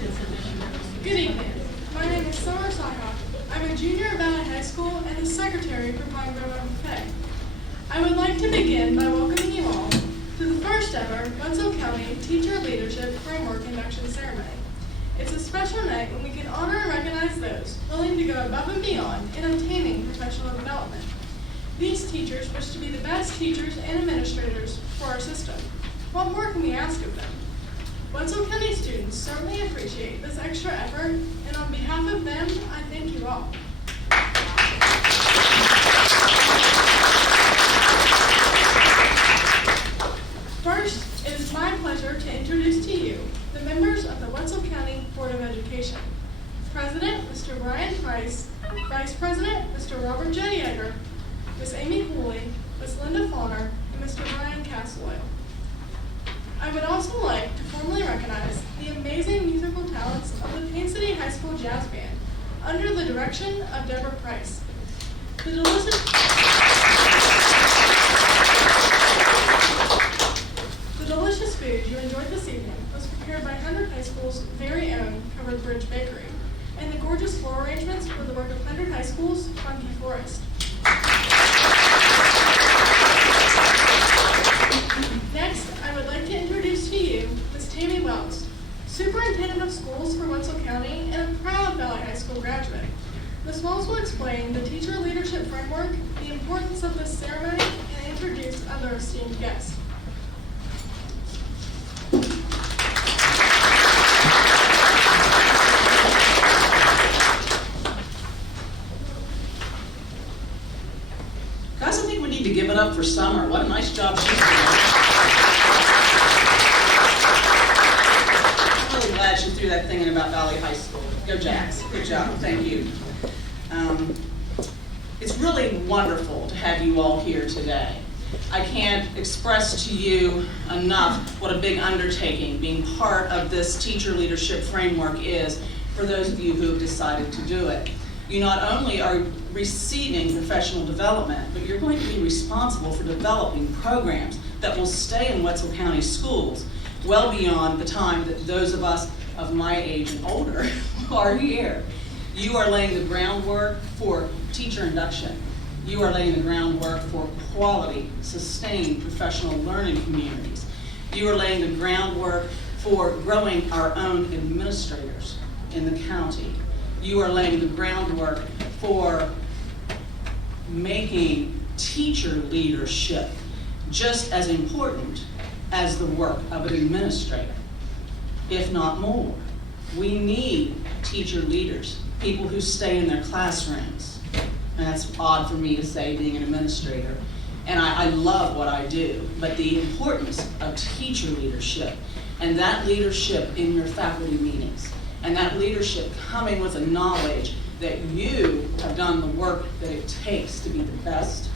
Good evening. My name is Summer Saha. I'm a junior at Valley High School and the secretary for Pine Grove MFA. I would like to begin by welcoming you all to the first ever Wenzel County Teacher Leadership Framework Induction Ceremony. It's a special night when we can honor and recognize those willing to go above and beyond in obtaining professional development. These teachers wish to be the best teachers and administrators for our system. What more can we ask of them? Wenzel County students certainly appreciate this extra effort, and on behalf of them, I thank you all. First, it is my pleasure to introduce to you the members of the Wenzel County Board of Education. President, Mr. Brian Price, Vice President, Mr. Robert J. Yeager, Ms. Amy Cooley, Ms. Linda Fauner, and Mr. Brian Casaloil. I would also like to formally recognize the amazing musical talents of the Payne City High School Jazz Band under the direction of Deborah Price. The delicious food you enjoyed this evening was prepared by Hundred High School's very own Covered Bridge Bakery, and the gorgeous floral arrangements were the work of Hundred High School's Funky Florist. Next, I would like to introduce to you Ms. Tammy Wells, Superintendent of Schools for Wenzel County and a proud Valley High School graduate. Ms. Wells will explain the Teacher Leadership Framework, the importance of this ceremony, and introduce other esteemed guests. Guys, I think we need to give it up for Summer. What a nice job she's doing. I'm really glad she threw that thing in about Valley High School. Go Jacks. Good job. Thank you. It's really wonderful to have you all here today. I can't express to you enough what a big undertaking being part of this teacher leadership framework is for those of you who have decided to do it. You not only are receiving professional development, but you're going to be responsible for developing programs that will stay in Wenzel County schools well beyond the time that those of us of my age and older are here. You are laying the groundwork for teacher induction. You are laying the groundwork for quality, sustained professional learning communities. You are laying the groundwork for growing our own administrators in the county. You are laying the groundwork for making teacher leadership just as important as the work of an administrator, if not more. We need teacher leaders, people who stay in their classrooms. And that's odd for me to say, being an administrator. And I love what I do, but the importance of teacher leadership and that leadership in your faculty meetings, and that leadership coming with a knowledge that you have done the work that it takes to be the best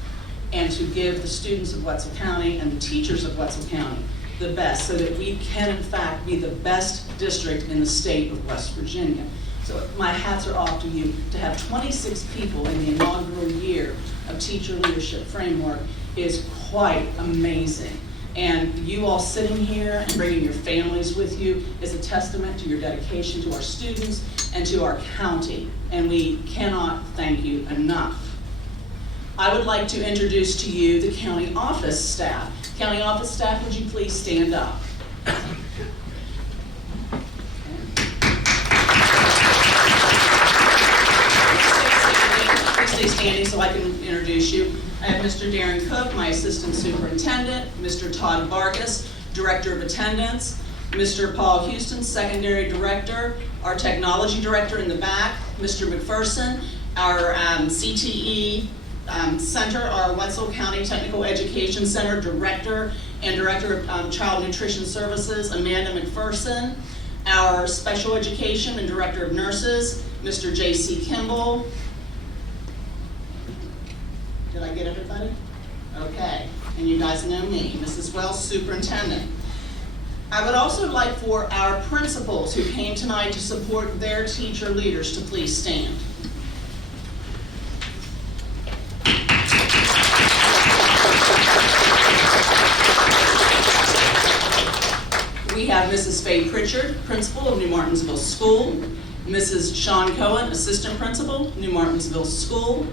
and to give the students of Wenzel County and the teachers of Wenzel County the best, so that we can in fact be the best district in the state of West Virginia. So my hats are off to you. To have 26 people in the inaugural year of Teacher Leadership Framework is quite amazing. And you all sitting here and bringing your families with you is a testament to your dedication to our students and to our county. And we cannot thank you enough. I would like to introduce to you the county office staff. County office staff, would you please stand up? Please stay standing so I can introduce you. I have Mr. Darren Cook, my assistant superintendent, Mr. Todd Vargas, director of attendance, Mr. Paul Houston, secondary director, our technology director in the back, Mr. McPherson, our CTE center, our Wenzel County Technical Education Center director and director of child nutrition services, Amanda McPherson, our special education and director of nurses, Mr. J.C. Kimball. Did I get everybody? Okay, and you guys know me, Mrs. Wells, superintendent. I would also like for our principals who came tonight to support their teacher leaders to please stand. We have Mrs. Faye Pritchard, principal of New Martinsville School, Mrs. Sean Cohen, assistant principal, New Martinsville School,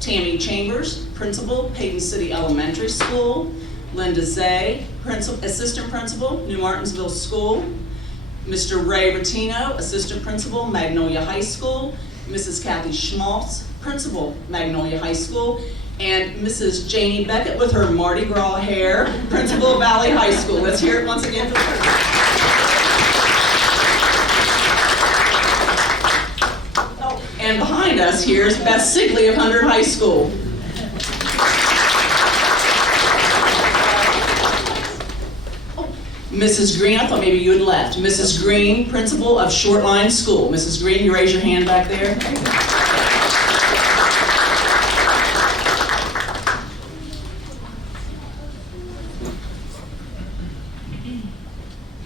Tammy Chambers, principal, Peyton City Elementary School, Linda Zay, assistant principal, New Martinsville School, Mr. Ray Rattino, assistant principal, Magnolia High School, Mrs. Kathy Schmaltz, principal, Magnolia High School, and Mrs. Janie Beckett with her Mardi Gras hair, principal, Valley High School. Let's hear it once again for her. And behind us, here's Beth Sigley of Hunter High School. Mrs. Green, I thought maybe you had left. Mrs. Green, principal of Shortline School. Mrs. Green, you raise your hand back there.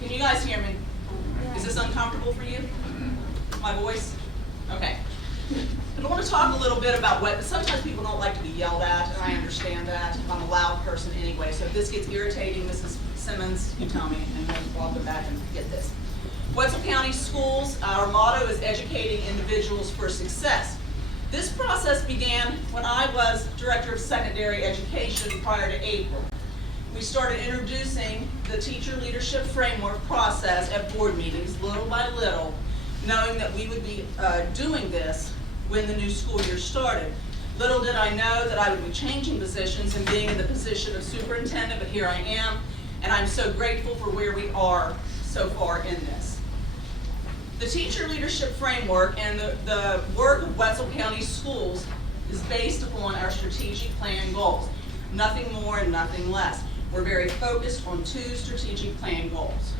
Can you guys hear me? Is this uncomfortable for you? My voice? Okay. I want to talk a little bit about what, sometimes people don't like to be yelled at, and I understand that. I'm a loud person anyway, so if this gets irritating, Mrs. Simmons, you tell me, and we'll go back and get this. Wenzel County Schools, our motto is educating individuals for success. This process began when I was Director of Secondary Education prior to April. We started introducing the teacher leadership framework process at board meetings, little by little, knowing that we would be doing this when the new school year started. Little did I know that I would be changing positions and being in the position of superintendent, but here I am, and I'm so grateful for where we are so far in this. The teacher leadership framework and the work of Wenzel County Schools is based upon our strategic plan goals. Nothing more and nothing less. We're very focused on 2 strategic plan goals.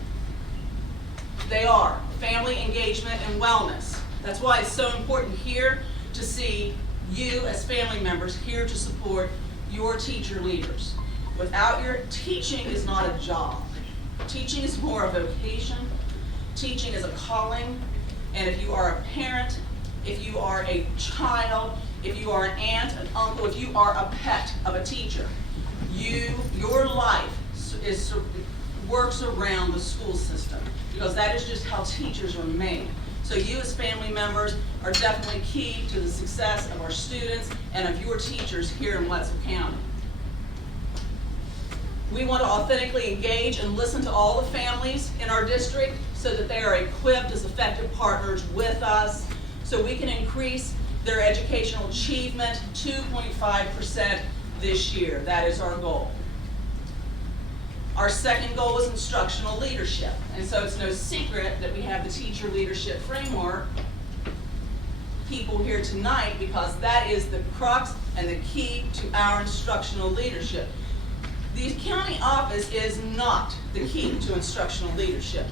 They are family engagement and wellness. That's why it's so important here to see you as family members here to support your teacher leaders. Without your teaching is not a job. Teaching is more a vocation. Teaching is a calling. And if you are a parent, if you are a child, if you are an aunt, an uncle, if you are a pet of a teacher, your life works around the school system, because that is just how teachers are made. So you as family members are definitely key to the success of our students and of your teachers here in Wenzel County. We want to authentically engage and listen to all the families in our district so that they are equipped as effective partners with us, so we can increase their educational achievement 2.5% this year. That is our goal. Our second goal is instructional leadership. And so it's no secret that we have the teacher leadership framework people here tonight, because that is the crux and the key to our instructional leadership. The county office is not the key to instructional leadership.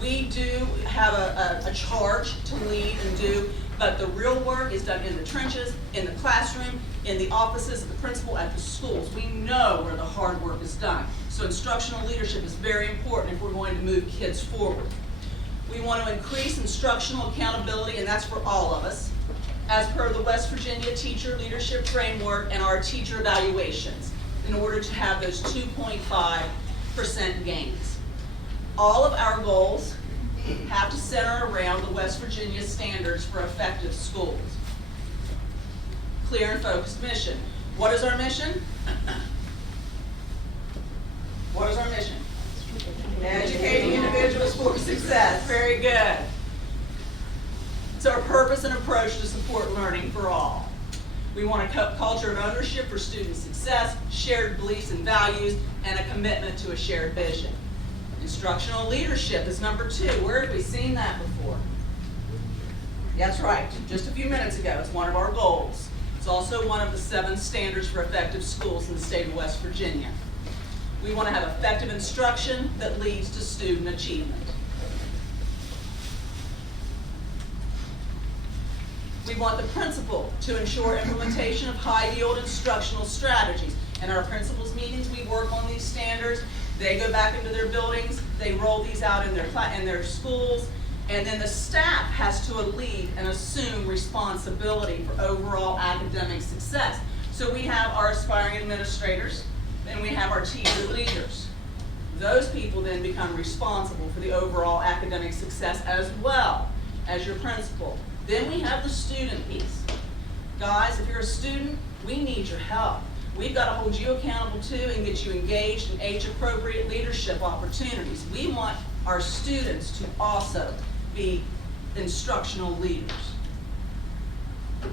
We do have a charge to lead and do, but the real work is done in the trenches, in the classroom, in the offices of the principal at the schools. We know where the hard work is done. So instructional leadership is very important if we're going to move kids forward. We want to increase instructional accountability, and that's for all of us, as per the West Virginia Teacher Leadership Framework and our teacher evaluations, in order to have those 2.5% gains. All of our goals have to center around the West Virginia standards for effective schools. Clear and focused mission. What is our mission? What is our mission? Educating individuals for success. Very good. It's our purpose and approach to support learning for all. We want a culture of ownership for student success, shared beliefs and values, and a commitment to a shared vision. Instructional leadership is number 2. Where have we seen that before? That's right, just a few minutes ago. It's one of our goals. It's also one of the 7 standards for effective schools in the state of West Virginia. We want to have effective instruction that leads to student achievement. We want the principal to ensure implementation of high-yield instructional strategies. In our principals meetings, we work on these standards. They go back into their buildings, they roll these out in their schools, and then the staff has to lead and assume responsibility for overall academic success. So we have our aspiring administrators, and we have our teacher leaders. Those people then become responsible for the overall academic success as well as your principal. Then we have the student piece. Guys, if you're a student, we need your help. We've got to hold you accountable too and get you engaged in age-appropriate leadership opportunities. We want our students to also be instructional leaders.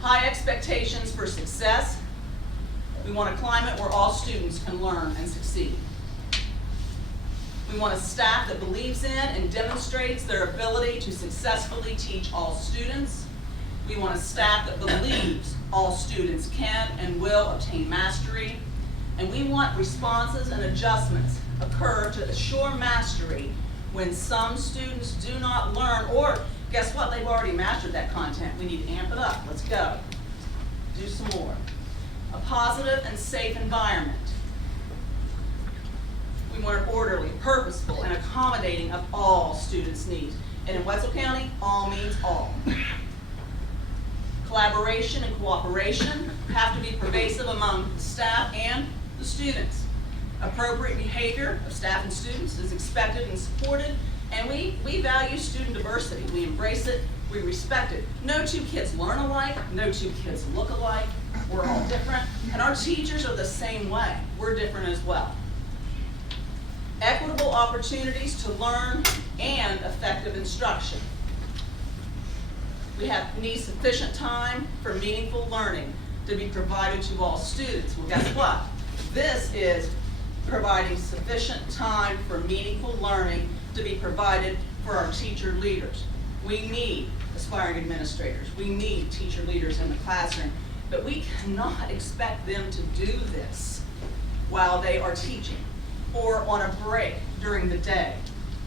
High expectations for success. We want a climate where all students can learn and succeed. We want a staff that believes in and demonstrates their ability to successfully teach all students. We want a staff that believes all students can and will obtain mastery. And we want responses and adjustments occur to assure mastery when some students do not learn, or guess what, they've already mastered that content. We need to amp it up. Let's go. Do some more. A positive and safe environment. We want an orderly, purposeful, and accommodating of all students' needs. And in Wenzel County, all means all. Collaboration and cooperation have to be pervasive among the staff and the students. Appropriate behavior of staff and students is expected and supported, and we value student diversity. We embrace it, we respect it. No two kids learn alike, no two kids look alike. We're all different, and our teachers are the same way. We're different as well. Equitable opportunities to learn and effective instruction. We need sufficient time for meaningful learning to be provided to all students. Well, guess what? This is providing sufficient time for meaningful learning to be provided for our teacher leaders. We need aspiring administrators. We need teacher leaders in the classroom, but we cannot expect them to do this while they are teaching or on a break during the day.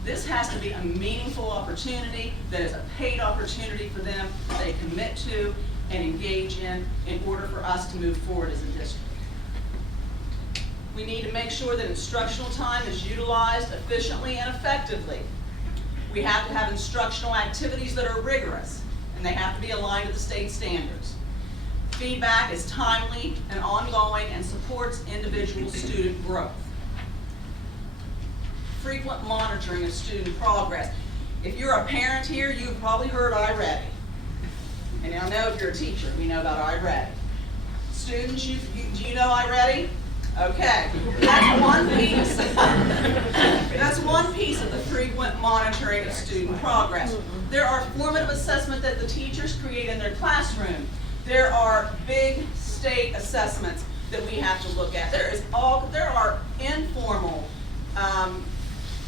This has to be a meaningful opportunity that is a paid opportunity for them that they commit to and engage in order for us to move forward as a district. We need to make sure that instructional time is utilized efficiently and effectively. We have to have instructional activities that are rigorous, and they have to be aligned to the state standards. Feedback is timely and ongoing and supports individual student growth. Frequent monitoring of student progress. If you're a parent here, you've probably heard iReady. And I know if you're a teacher, we know about iReady. Students, do you know iReady? Okay, that's one piece. That's one piece of the frequent monitoring of student progress. There are formative assessments that the teachers create in their classroom. There are big state assessments that we have to look at. There are informal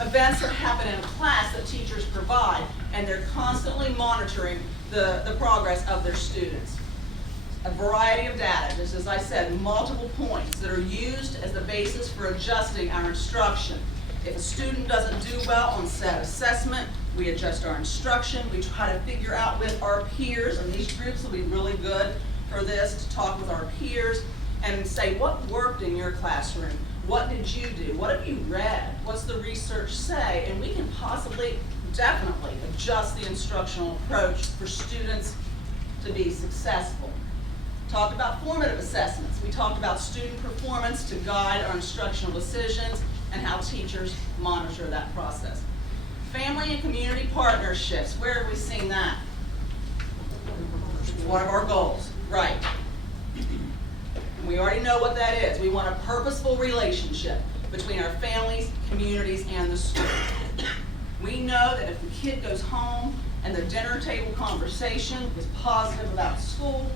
events that happen in class that teachers provide, and they're constantly monitoring the progress of their students. A variety of data, just as I said, multiple points that are used as the basis for adjusting our instruction. If a student doesn't do well on said assessment, we adjust our instruction. We try to figure out with our peers, and these groups will be really good for this, to talk with our peers and say, what worked in your classroom? What did you do? What have you read? What's the research say? And we can possibly, definitely adjust the instructional approach for students to be successful. Talked about formative assessments. We talked about student performance to guide our instructional decisions and how teachers monitor that process. Family and community partnerships. Where have we seen that? It's one of our goals, right? And we already know what that is. We want a purposeful relationship between our families, communities, and the school. We know that if the kid goes home and the dinner table conversation is positive about school,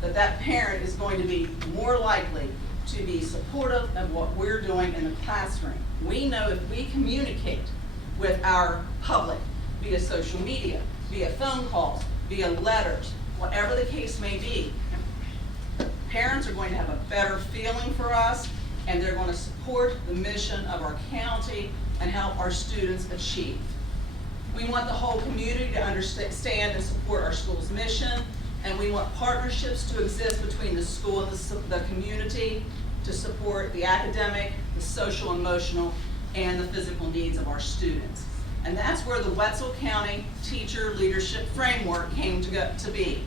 that parent is going to be more likely to be supportive of what we're doing in the classroom. We know if we communicate with our public via social media, via phone calls, via letters, whatever the case may be, parents are going to have a better feeling for us, and they're going to support the mission of our county and help our students achieve. We want the whole community to understand and support our school's mission, and we want partnerships to exist between the school and the community to support the academic, the social, emotional, and the physical needs of our students. And that's where the Wenzel County Teacher Leadership Framework came to be.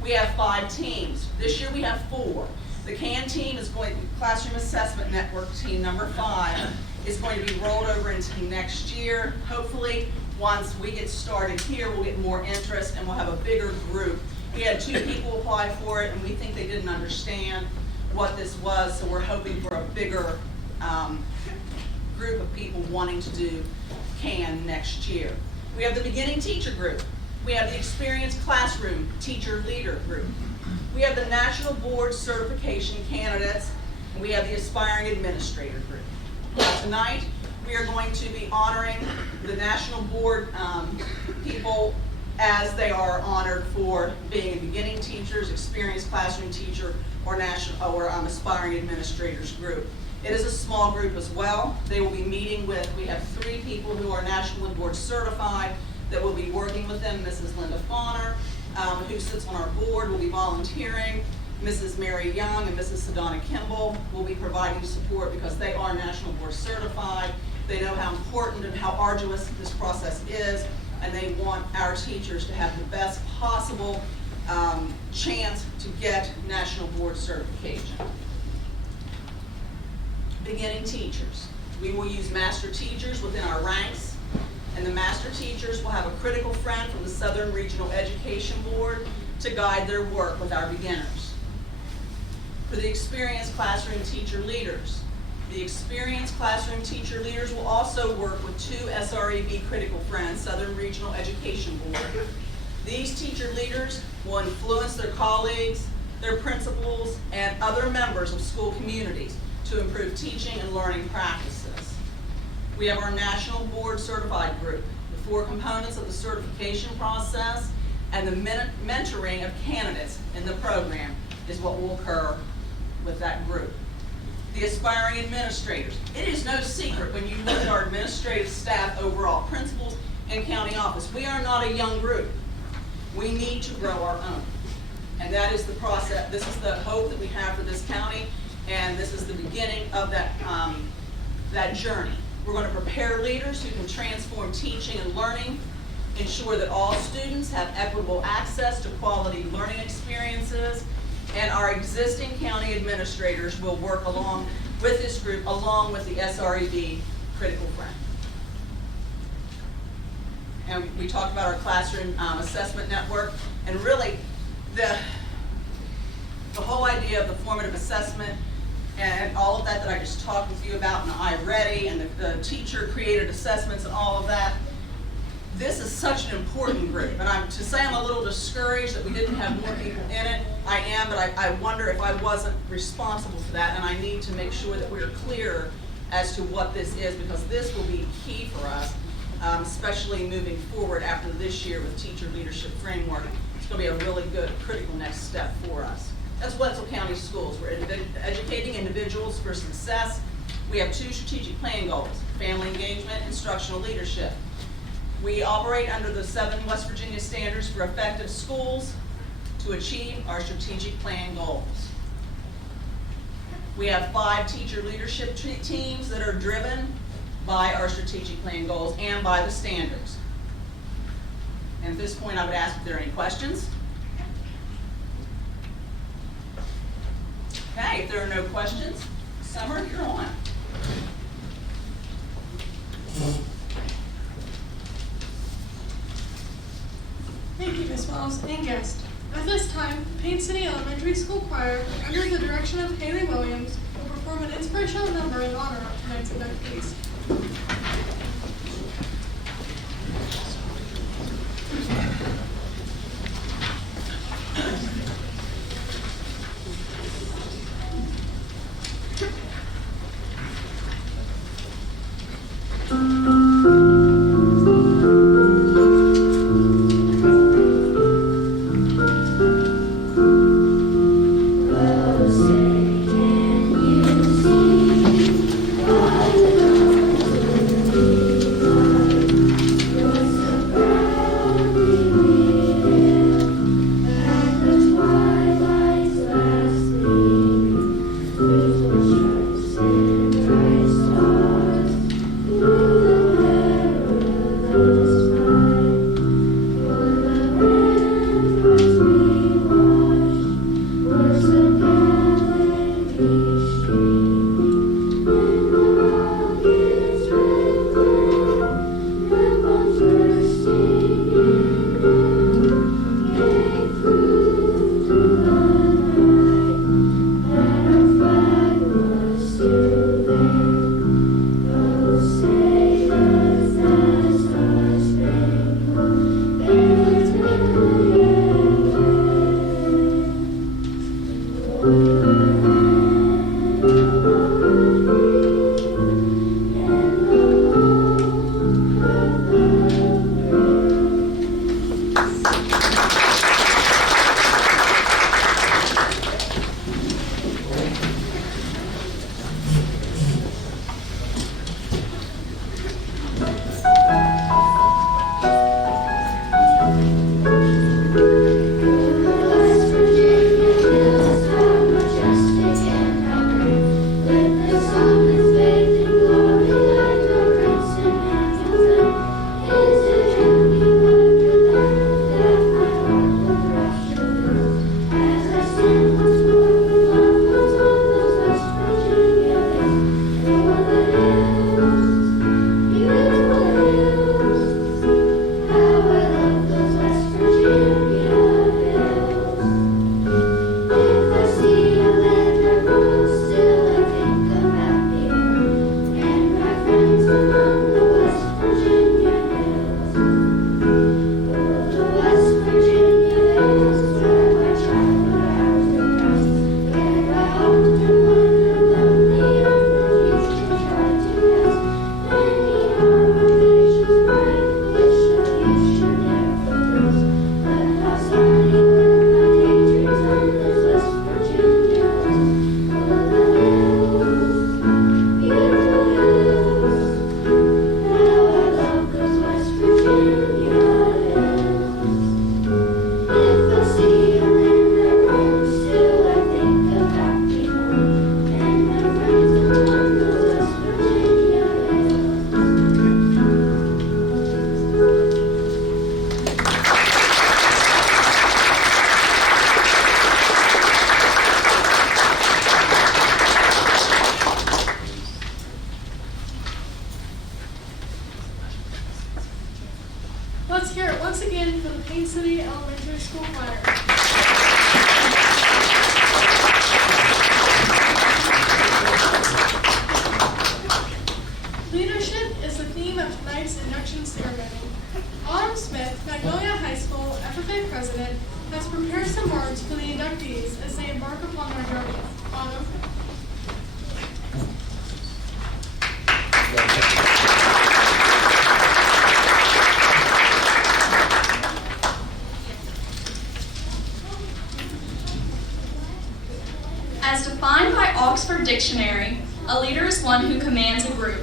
We have 5 teams. This year we have 4. The CAN team is going to Classroom Assessment Network team number 5, is going to be rolled over into next year. Hopefully, once we get started here, we'll get more interest and we'll have a bigger group. We had 2 people apply for it, and we think they didn't understand what this was, so we're hoping for a bigger group of people wanting to do CAN next year. We have the beginning teacher group. We have the experienced classroom teacher leader group. We have the national board certification candidates, and we have the aspiring administrator group. Tonight, we are going to be honoring the national board people as they are honored for being beginning teachers, experienced classroom teacher, or aspiring administrators group. It is a small group as well. They will be meeting with, we have 3 people who are nationally board certified that will be working with them. Mrs. Linda Fauner, who sits on our board, will be volunteering. Mrs. Mary Young and Mrs. Sedona Kimball will be providing support because they are national board certified. They know how important and how arduous this process is, and they want our teachers to have the best possible chance to get national board certification. Beginning teachers. We will use master teachers within our ranks, and the master teachers will have a critical friend from the Southern Regional Education Board to guide their work with our beginners. For the experienced classroom teacher leaders, the experienced classroom teacher leaders will also work with 2 SREB critical friends, Southern Regional Education Board. These teacher leaders will influence their colleagues, their principals, and other members of school communities to improve teaching and learning practices. We have our national board certified group. The 4 components of the certification process and the mentoring of candidates in the program is what will occur with that group. The aspiring administrators. It is no secret when you look at our administrative staff overall, principals and county office, we are not a young group. We need to grow our own. And that is the process. This is the hope that we have for this county, and this is the beginning of that journey. We're going to prepare leaders who can transform teaching and learning, ensure that all students have equitable access to quality learning experiences, and our existing county administrators will work along with this group, along with the SREB critical friend. And we talked about our classroom assessment network, and really the whole idea of the formative assessment and all of that I just talked with you about, and iReady and the teacher created assessments and all of that. This is such an important group, and to say I'm a little discouraged that we didn't have more people in it, I am, but I wonder if I wasn't responsible for that, and I need to make sure that we're clear as to what this is, because this will be key for us, especially moving forward after this year with teacher leadership framework. It's going to be a really good, critical next step for us. That's Wenzel County Schools. We're educating individuals for success. We have 2 strategic plan goals: family engagement, instructional leadership. We operate under the 7 West Virginia standards for effective schools to achieve our strategic plan goals. We have 5 teacher leadership teams that are driven by our strategic plan goals and by the standards. And at this point, I would ask if there are any questions. Okay, if there are no questions, Summer, you're on. Thank you, Ms. Wells, and guest. At this time, Payne City Elementary School Choir, under the direction of Haley Williams, will perform an inspirational number in honor of tonight's inductees. Can you see what for the Paint City Elementary School Choir. Leadership is the theme of tonight's induction ceremony. Autumn Smith, Magnolia High School FFA president, has prepared some words for the inductees as they embark upon their journey. Autumn. As defined by Oxford Dictionary, a leader is one who commands a group.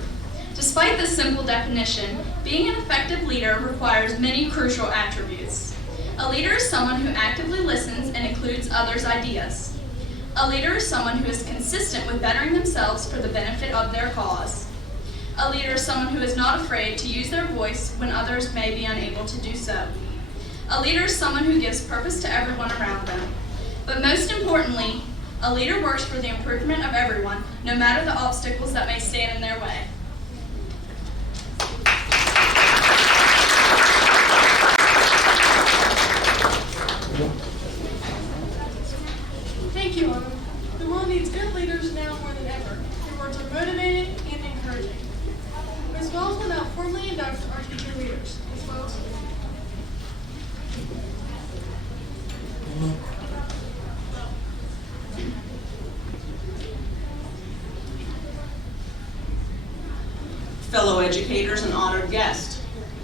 Despite this simple definition, being an effective leader requires many crucial attributes. A leader is someone who actively listens and includes others' ideas. A leader is someone who is consistent with bettering themselves for the benefit of their cause. A leader is someone who is not afraid to use their voice when others may be unable to do so. A leader is someone who gives purpose to everyone around them. But most importantly, a leader works for the improvement of everyone, no matter the obstacles that may stand in their way. Thank you, Autumn. The world needs good leaders now more than ever. Your words are motivating and encouraging. Ms. Wells will now formally induct our teacher leaders. Ms. Wells. Fellow educators and honored guests,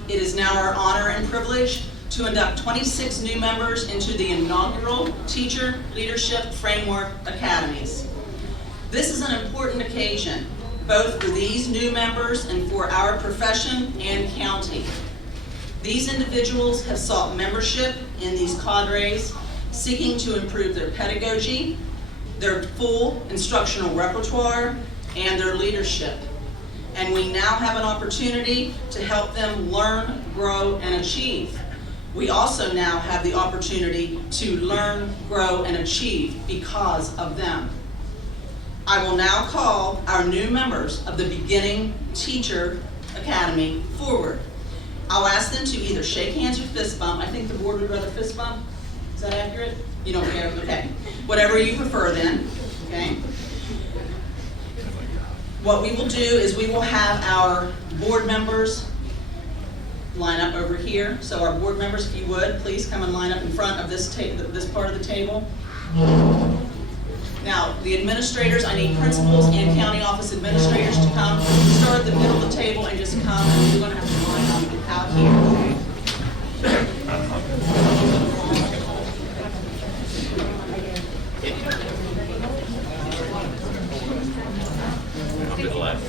it is now our honor and privilege to induct 26 new members into the inaugural Teacher Leadership Framework Academies. This is an important occasion, both for these new members and for our profession and county. These individuals have sought membership in these cadres, seeking to improve their pedagogy, their full instructional repertoire, and their leadership. And we now have an opportunity to help them learn, grow, and achieve. We also now have the opportunity to learn, grow, and achieve because of them. I will now call our new members of the Beginning Teacher Academy forward. I'll ask them to either shake hands or fist bump. I think the board would rather fist bump. Is that accurate? You don't care? Okay. Whatever you prefer then, okay? What we will do is we will have our board members line up over here. So our board members, if you would, please come and line up in front of this part of the table. Now, the administrators, I need principals and county office administrators to come. Start at the middle of the table and just come, and we're going to have to line up out here. To the left.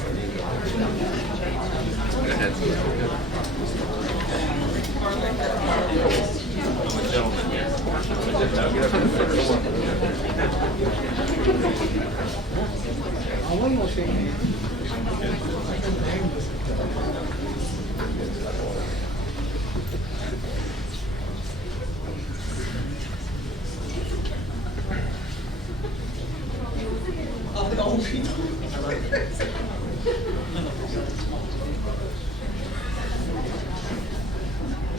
Of the old people.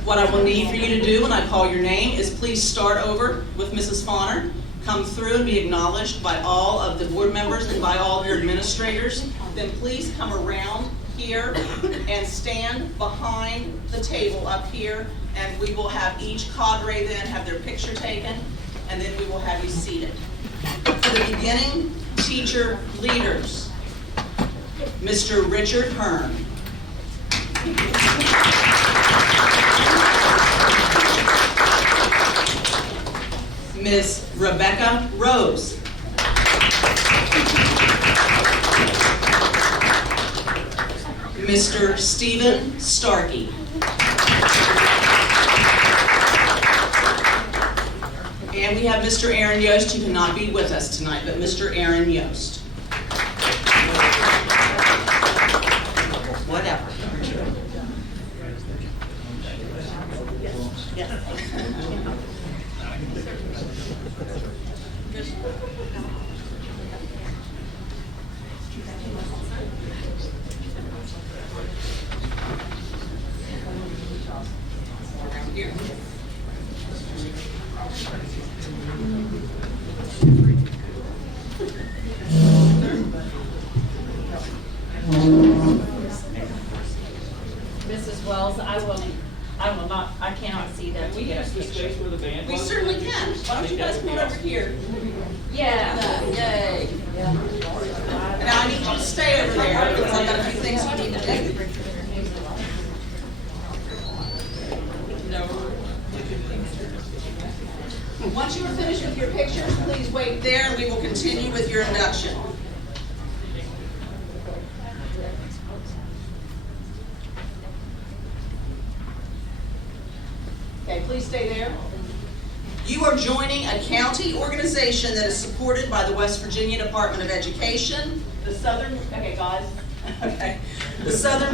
What I will need for you to do when I call your name is please start over with Mrs. Fauner, come through and be acknowledged by all of the board members and by all of your administrators. Then please come around here and stand behind the table up here, and we will have each cadre then have their picture taken, and then we will have you seated. For the Beginning Teacher Leaders, Mr. Richard Hearn. Ms. Rebecca Rose. Mr. Stephen Starkey. And we have Mr. Aaron Yost, who cannot be with us tonight, but Mr. Aaron Yost. Whatever. Here. Mrs. Wells, I cannot see that. We have the space where the band We was. certainly can. Why don't you guys come on over here? Yeah. Yay. And now I need you to stay over there because I've got a few things you need to do. Once you are finished with your pictures, please wait there and we will continue with your induction. Okay, please stay there. You are joining a county organization that is supported by the West Virginia Department of Education, the Southern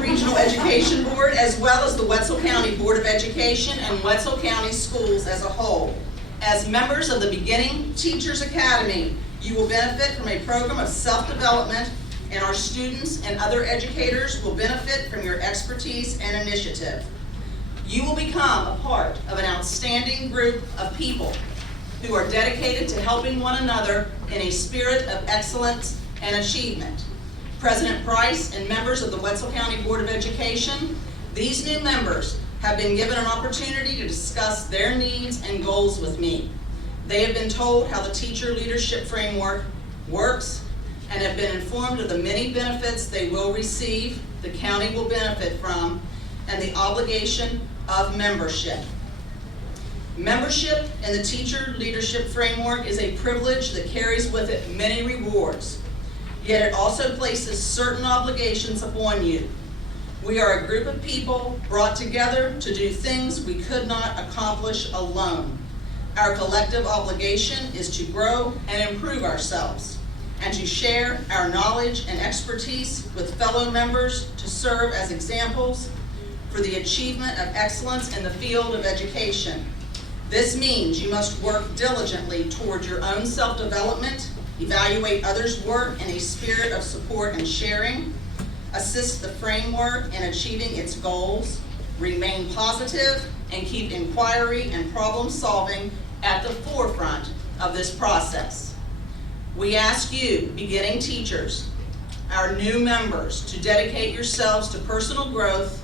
Regional Education Board, as well as the Wenzel County Board of Education and Wenzel County Schools as a whole. As members of the Beginning Teachers Academy, you will benefit from a program of self-development, and our students and other educators will benefit from your expertise and initiative. You will become a part of an outstanding group of people who are dedicated to helping one another in a spirit of excellence and achievement. President Price and members of the Wenzel County Board of Education, these new members have been given an opportunity to discuss their needs and goals with me. They have been told how the teacher leadership framework works and have been informed of the many benefits they will receive, the county will benefit from, and the obligation of membership. Membership in the teacher leadership framework is a privilege that carries with it many rewards, yet it also places certain obligations upon you. We are a group of people brought together to do things we could not accomplish alone. Our collective obligation is to grow and improve ourselves, and to share our knowledge and expertise with fellow members to serve as examples for the achievement of excellence in the field of education. This means you must work diligently toward your own self-development, evaluate others' work in a spirit of support and sharing, assist the framework in achieving its goals, remain positive, and keep inquiry and problem solving at the forefront of this process. We ask you, beginning teachers, our new members, to dedicate yourselves to personal growth,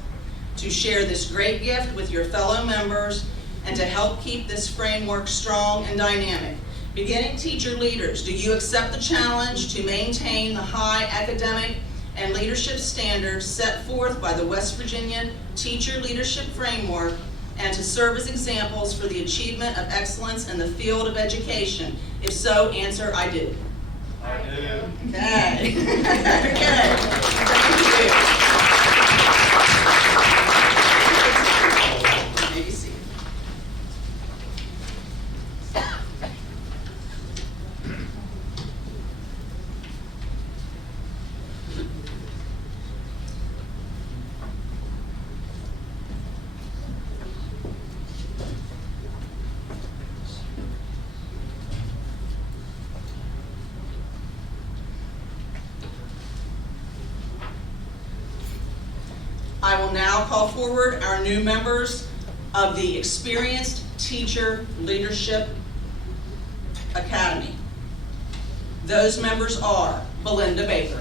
to share this great gift with your fellow members, and to help keep this framework strong and dynamic. Beginning teacher leaders, do you accept the challenge to maintain the high academic and leadership standards set forth by the West Virginia Teacher Leadership Framework, and to serve as examples for the achievement of excellence in the field of education? If so, answer, I do. I do. Okay. Okay. Thank you. Maybe see. I will now call forward our new members of the Experienced Teacher Leadership Academy. Those members are Belinda Baker,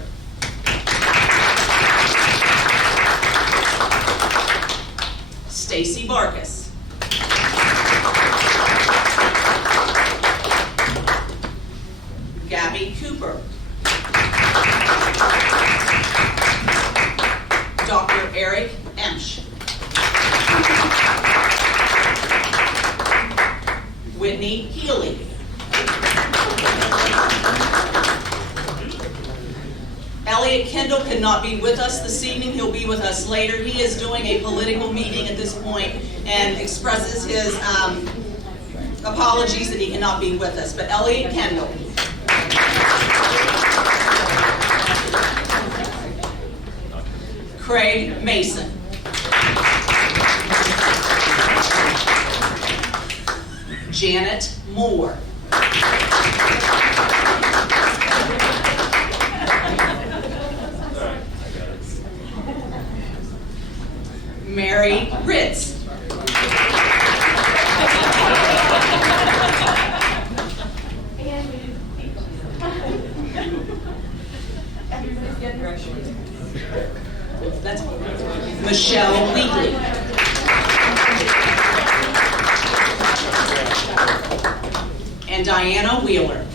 Stacy Barkus, Gabby Cooper, Dr. Eric Emsch, Whitney Healy, Elliot Kendall could not be with us this evening. He'll be with us later. He is doing a political meeting at this point and expresses his apologies that he cannot be with us. But Elliot Kendall. Craig Mason. Janet Moore. Mary Ritz. and Diana Wheeler.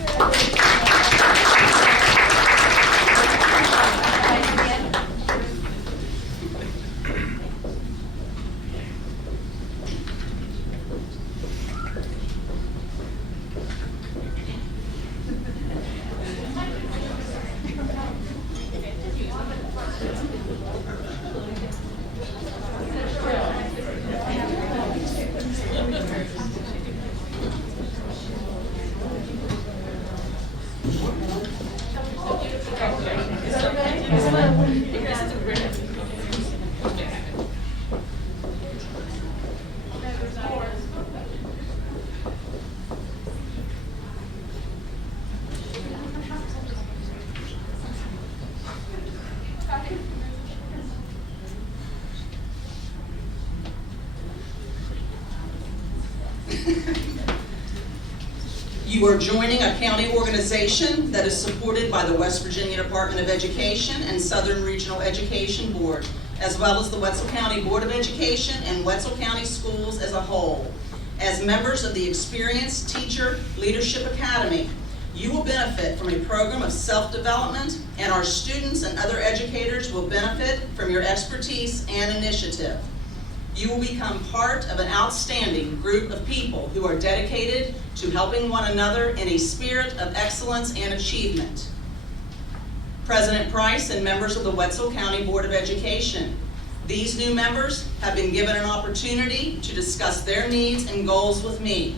You are joining a county organization that is supported by the West Virginia Department of Education and Southern Regional Education Board, as well as the Wenzel County Board of Education and Wenzel County Schools as a whole. As members of the Experienced Teacher Leadership Academy, you will benefit from a program of self-development, and our students and other educators will benefit from your expertise and initiative. You will become part of an outstanding group of people who are dedicated to helping one another in a spirit of excellence and achievement. President Price and members of the Wenzel County Board of Education, these new members have been given an opportunity to discuss their needs and goals with me.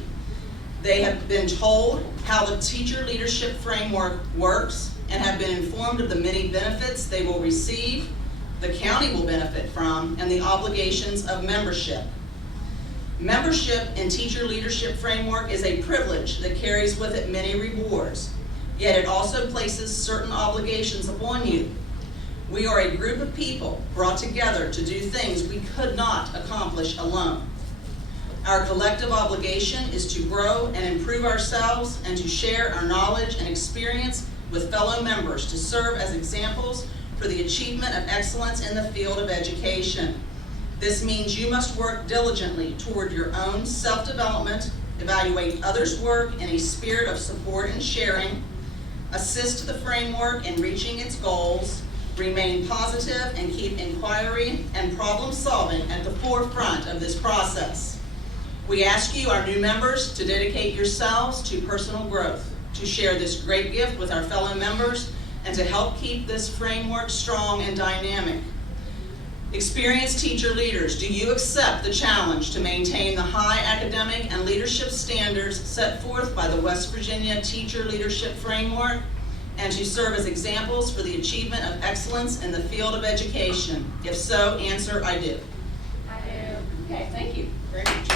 They have been told how the teacher leadership framework works and have been informed of the many benefits they will receive, the county will benefit from, and the obligations of membership. Membership in Teacher Leadership Framework is a privilege that carries with it many rewards, yet it also places certain obligations upon you. We are a group of people brought together to do things we could not accomplish alone. Our collective obligation is to grow and improve ourselves and to share our knowledge and experience with fellow members to serve as examples for the achievement of excellence in the field of education. This means you must work diligently toward your own self-development, evaluate others' work in a spirit of support and sharing, assist the framework in reaching its goals, remain positive, and keep inquiry and problem solving at the forefront of this process. We ask you, our new members, to dedicate yourselves to personal growth, to share this great gift with our fellow members, and to help keep this framework strong and dynamic. Experienced teacher leaders, do you accept the challenge to maintain the high academic and leadership standards set forth by the West Virginia Teacher Leadership Framework, and to serve as examples for the achievement of excellence in the field of education? If so, answer, I do. I do. Okay, thank you very much.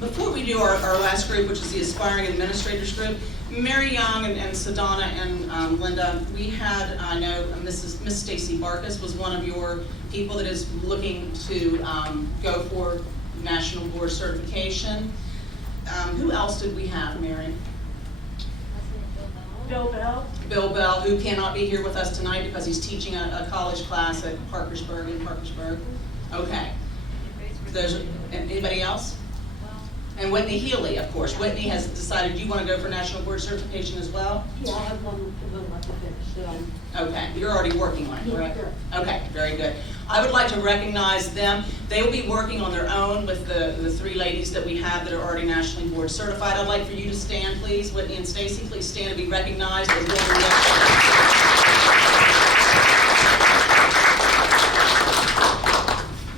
Before we do our last group, which is the Aspiring Administrators Group, Mary Young and Sadonna and Linda, we had, I know Miss Stacy Barkus was one of your people that is looking to go for National Board Certification. Who else did we have, Mary? Bill Bell. Bill Bell, who cannot be here with us tonight because he's teaching a college class at Parkersburg in Parkersburg. Okay. Anybody else? And Whitney Healy, of course. Whitney has decided you want to go for National Board Certification as well? Yeah, I have one like to finish. Okay, you're already working on it, correct? Okay, very good. I would like to recognize them. They will be working on their own with the three ladies that we have that are already nationally board certified. I'd like for you to stand, please. Whitney and Stacy, please stand and be recognized as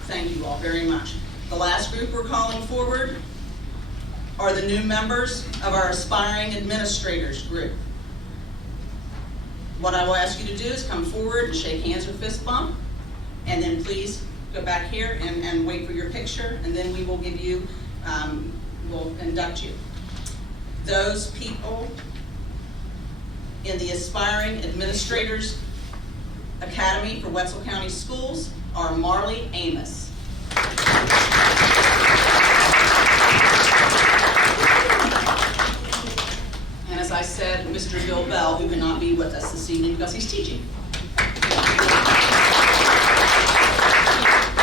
Thank you all very much. The last group we're calling forward are the new members of our Aspiring Administrators Group. What I will ask you to do is come forward and shake hands or fist bump, and then please go back here and wait for your picture, and then we will give you, we'll induct you. Those people in the Aspiring Administrators Academy for Wenzel County Schools are Marley Amos. And as I said, Mr. Bill Bell, who cannot be with us this evening because he's teaching.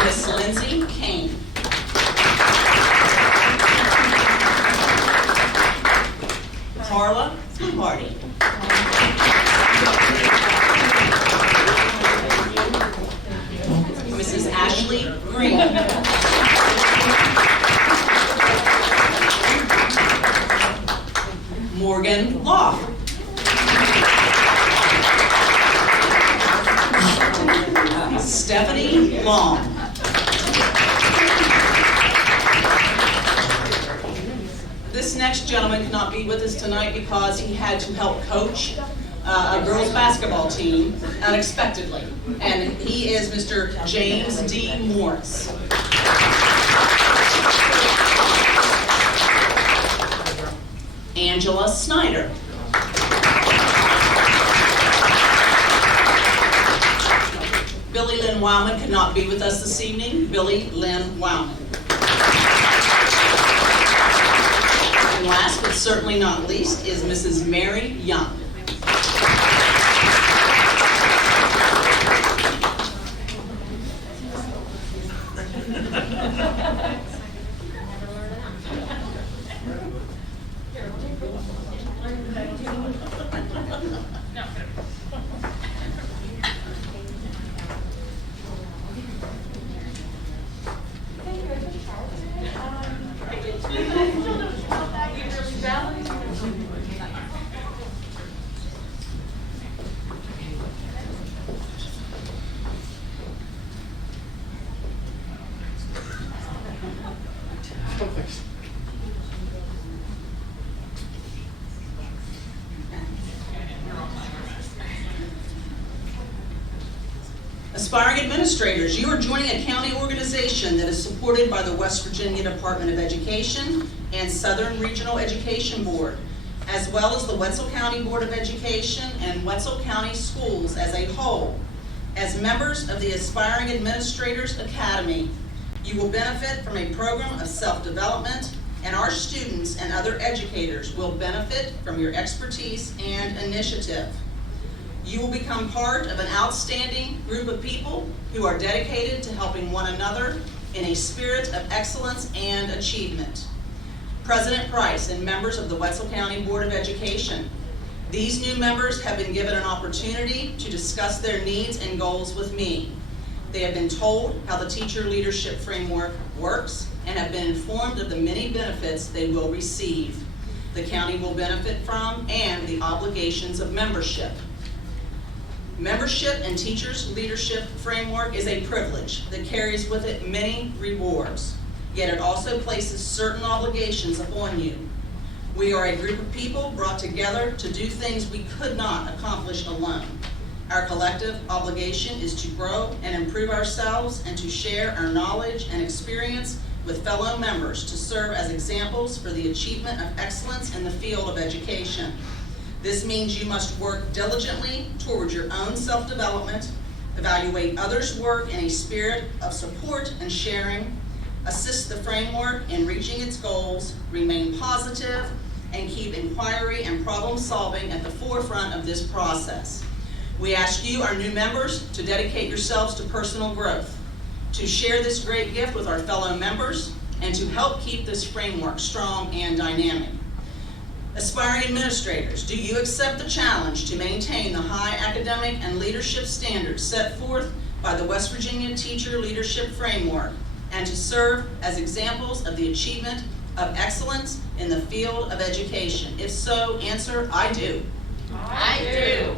Miss Lindsay Kane. Carla Fluharty. Mrs. Ashley Green. Morgan Loff. Stephanie Long. This next gentleman cannot be with us tonight because he had to help coach a girls basketball team unexpectedly. And he is Mr. James D. Morris. Angela Snyder. Billy Lynn Wowman could not be with us this evening. Billy Lynn Wowman. And last but certainly not least is Mrs. Mary Young. Aspiring administrators, you are joining a county organization that is supported by the West Virginia Department of Education and Southern Regional Education Board, as well as the Wenzel County Board of Education and Wenzel County Schools as a whole. As members of the Aspiring Administrators Academy, you will benefit from a program of self-development, and our students and other educators will benefit from your expertise and initiative. You will become part of an outstanding group of people who are dedicated to helping one another in a spirit of excellence and achievement. President Price and members of the Wenzel County Board of Education, these new members have been given an opportunity to discuss their needs and goals with me. They have been told how the teacher leadership framework works and have been informed of the many benefits they will receive, the county will benefit from, and the obligations of membership. Membership in Teachers Leadership Framework is a privilege that carries with it many rewards, yet it also places certain obligations upon you. We are a group of people brought together to do things we could not accomplish alone. Our collective obligation is to grow and improve ourselves and to share our knowledge and experience with fellow members to serve as examples for the achievement of excellence in the field of education. This means you must work diligently toward your own self-development, evaluate others' work in a spirit of support and sharing, assist the framework in reaching its goals, remain positive, and keep inquiry and problem solving at the forefront of this process. We ask you, our new members, to dedicate yourselves to personal growth, to share this great gift with our fellow members, and to help keep this framework strong and dynamic. Aspiring administrators, do you accept the challenge to maintain the high academic and leadership standards set forth by the West Virginia Teacher Leadership Framework and to serve as examples of the achievement of excellence in the field of education? If so, answer, I do. I do.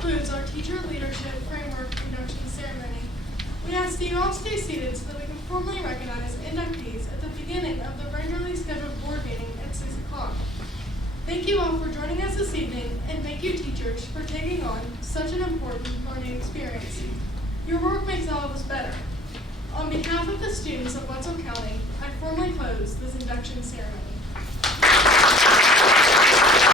concludes our Teacher Leadership Framework Induction Ceremony. We ask that you all stay seated so that we can formally recognize inductees at the beginning of the regularly scheduled board meeting at 6 o'clock. Thank you all for joining us this evening, and thank you teachers for taking on such an important learning experience. Your work makes all of us better. On behalf of the students of Wenzel County, I formally close this induction ceremony.